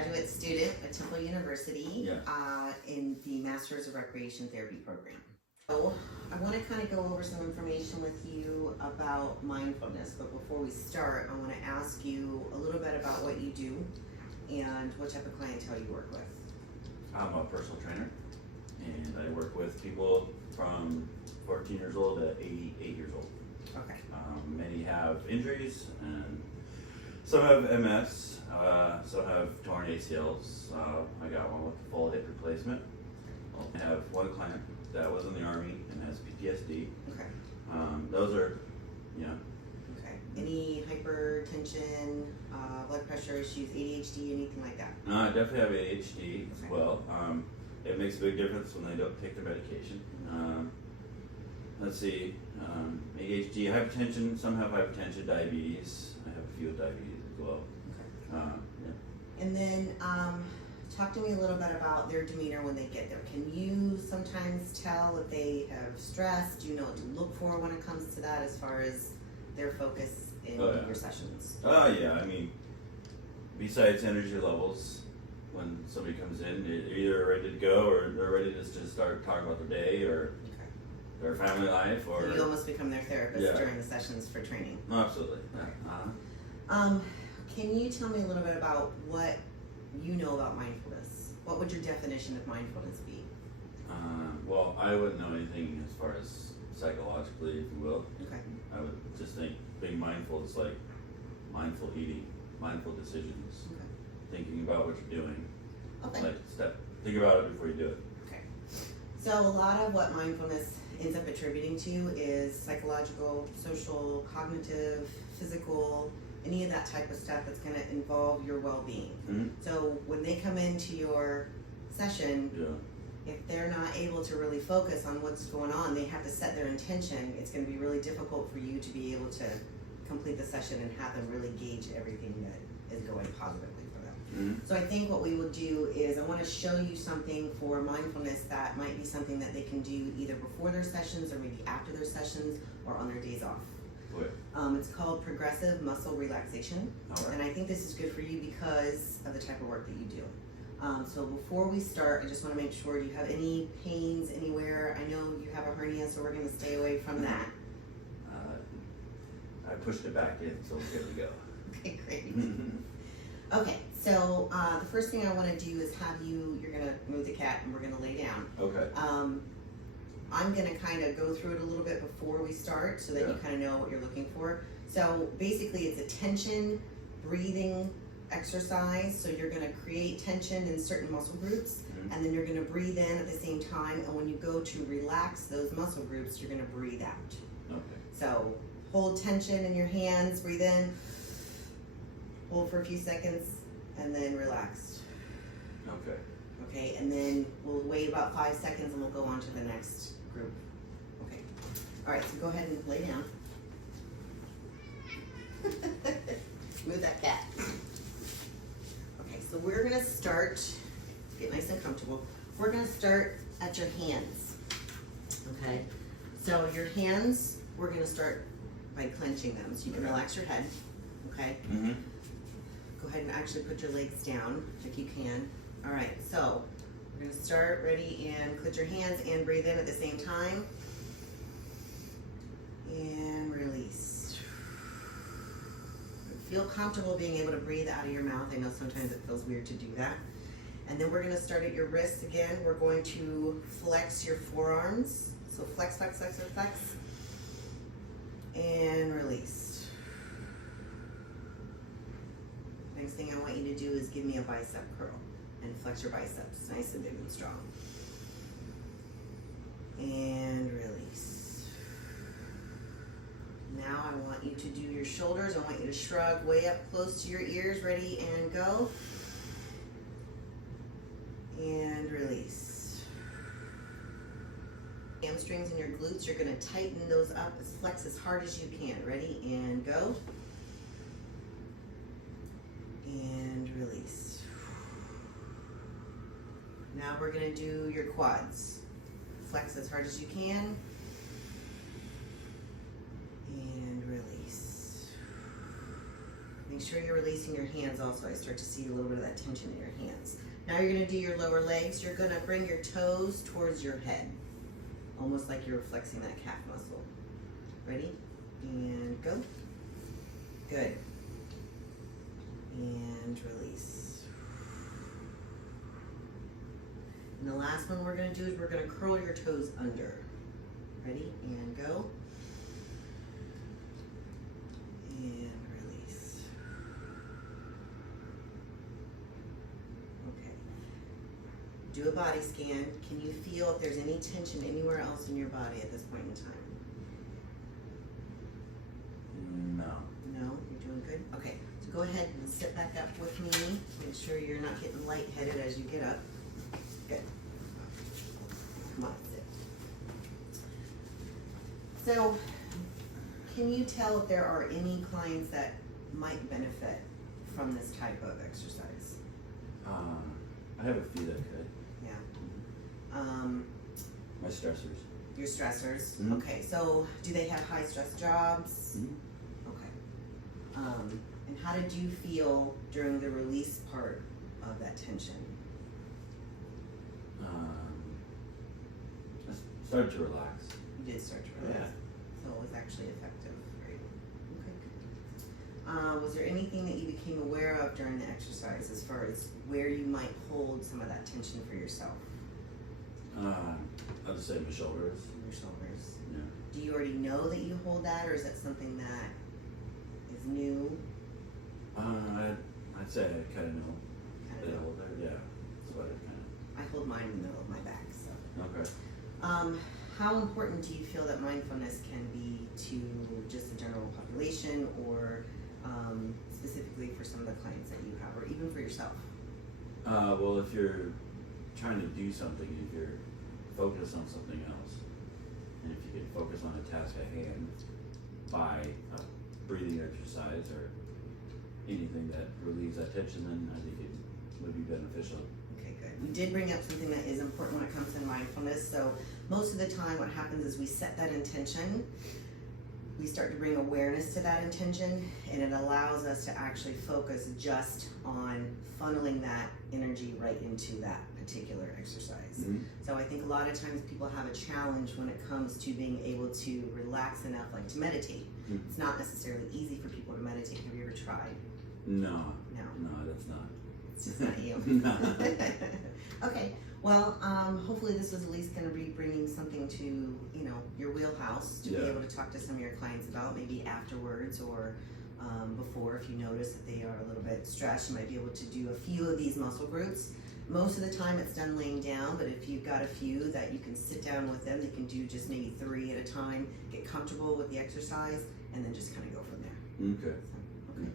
graduate student at Temple University Yeah. in the Masters of Recreation Therapy program. So I want to kind of go over some information with you about mindfulness, but before we start, I want to ask you a little bit about what you do and what type of clientele you work with. I'm a personal trainer, and I work with people from 14 years old to 88 years old. Okay. Many have injuries, and some have MS, some have torn ACLs. I got one with a full hip replacement. I have one client that was in the Army and has PTSD. Okay. Those are, Okay. Any hypertension, blood pressure issues, ADHD, anything like that? I definitely have ADHD as Okay. well. It makes a big difference when they don't take their medication. Let's see, ADHD, hypertension, some have hypertension, diabetes. I have a few with diabetes as well. Okay. Yeah. And then talk to me a little bit about their demeanor when they get there. Can you sometimes tell if they have stress? Do you know what to look for when it comes to that as far as their focus in your sessions? Oh yeah, I mean, besides energy levels, when somebody comes in, they're either ready to go or they're ready to just start talking about their day or their family life, or so you almost become their therapist during the sessions for training. Absolutely. Okay. Can you tell me a little bit about what you know about mindfulness? What would your definition of mindfulness be? Well, I wouldn't know anything as far as psychologically, if you will. Okay. I would just think being mindful is like mindful eating, mindful decisions, thinking about what you're doing. Okay. Like think about it before you do it. Okay. So a lot of what mindfulness ends up attributing to is psychological, social, cognitive, physical, any of that type of stuff that's going to involve your well-being. Mm-hmm. So when they come into your session, if they're not able to really focus on what's going on, they have to set their intention. It's going to be really difficult for you to be able to complete the session and have them really gauge everything that is going positively for them. Mm-hmm. So I think what we will do is I want to show you something for mindfulness that might be something that they can do either before their sessions or maybe after their sessions or on their days off. It's called progressive muscle relaxation. And I think this is good for you because of the type of work that you do. So before we start, I just want to make sure, do you have any pains anywhere? I know you have a hernia, so we're going to stay away from that. I pushed it back in, so here we go. Okay, great. Okay, so the first thing I want to do is you're going to move the cat and we're going to lay down. Okay. I'm going to kind of go through it a little bit before we start so that you kind of know what you're looking for. So basically it's a tension breathing exercise. So you're going to create tension in certain muscle groups, and then you're going to breathe in at the same time, and when you go to relax those muscle groups, you're going to breathe out. Okay. So hold tension in your hands, breathe in, hold for a few seconds, and then relax. Okay. Okay, and then we'll wait about 5 seconds and we'll go on to the next group. Okay. All right, so go ahead and lay down. Move that cat. Okay, so we're gonna start, get nice and comfortable. We're gonna start at your hands. Okay, so your hands, we're gonna start by clenching them. So you can relax your head, okay? Mm-hmm. Go ahead and actually put your legs down if you can. All right, so we're gonna start, ready, and clench your hands and breathe in at the same time. And release. Feel comfortable being able to breathe out of your mouth. I know sometimes it feels weird to do that. And then we're gonna start at your wrists again. We're going to flex your forearms. So flex, flex, flex, flex, flex. And release. Next thing I want you to do is give me a bicep curl and flex your biceps nice and big and strong. And release. Now I want you to do your shoulders. I want you to shrug way up close to your ears. Ready, and go. And release. Hamstrings and your glutes, you're going to tighten those up, flex as hard as you can. Ready, and go. And release. Now we're going to do your quads. Flex as hard as you can. And release. Make sure you're releasing your hands also. I start to see a little bit of that tension in your hands. Now you're gonna do your lower legs. You're gonna bring your toes towards your head. Almost like you're flexing that calf muscle. Ready? And go. Good. And release. And the last one we're gonna do is we're gonna curl your toes under. Ready? And go. And release. Okay. Do a body scan. Can you feel if there's any tension anywhere else in your body at this point in time? No. No? You're doing good? Okay. So go ahead and sit back up with me. Make sure you're not getting lightheaded as you get up. Good. Come on, sit. So, can you tell if there are any clients that might benefit from this type of exercise? I have a few that could. Yeah. My stressors. Your stressors. Mhm. Okay. So, do they have high stress jobs? Mm-hmm. Okay. And how did you feel during the release part of that tension? I started to relax. You did start to relax. Yeah. So it was actually effective, right? Okay. Was there anything that you became aware of during the exercise as far as where you might hold some of that tension for yourself? I'll just say my shoulders. Your shoulders. Yeah. Do you already know that you hold that, or is that something that is new? I'd say I kind of know. Kind That of I know. hold there. Yeah. That's what I I hold mine in the middle of my back. So, Okay. how important do you feel that mindfulness can be to just the general population, or specifically for some of the clients that you have, or even for yourself? Well, if you're trying to do something, if you're focused on something else, and if you can focus on a task at hand by a breathing exercise or anything that relieves that tension, then I think it would be beneficial. Okay, good. We did bring up something that is important when it comes to mindfulness. So most of the time what happens is we set that intention, we start to bring awareness to that intention, and it allows us to actually focus just on funneling that energy right into that particular exercise. Mm-hmm. So I think a lot of times people have a challenge when it comes to being able to relax enough, like to meditate. Mm-hmm. It's not necessarily easy for people to meditate. Have you ever tried? No. No. No, that's not. It's just not you. No. Okay. Well, hopefully this was at least going to be bringing something to, your wheelhouse to be Yeah. able to talk to some of your clients about, maybe afterwards or before. If you notice that they are a little bit stressed, you might be able to do a few of these muscle groups. Most of the time it's done laying down, but if you've got a few that you can sit down with them, they can do just maybe 3 at a time, get comfortable with the exercise, and then just kind of go from there. Okay. So, okay.